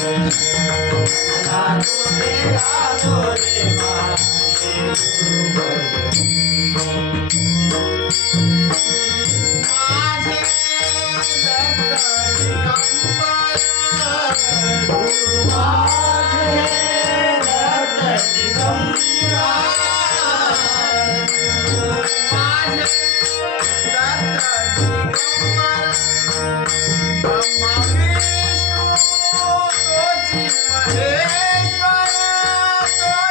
Thank you.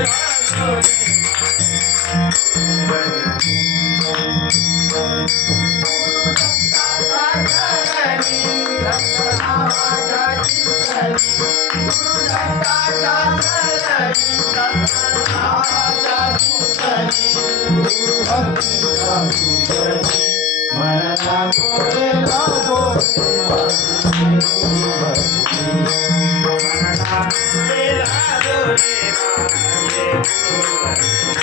Yeah.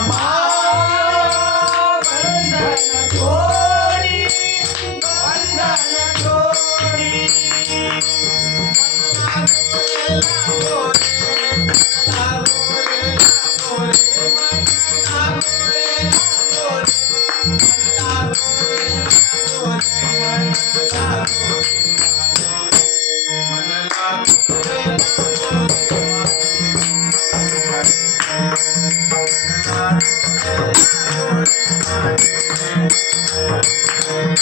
Mama. Thank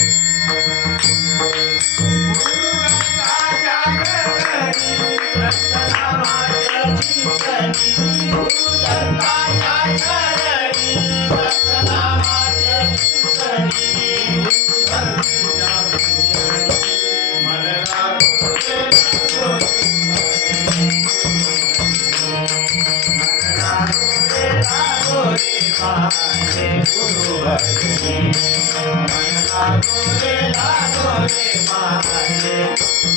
you. Thank you.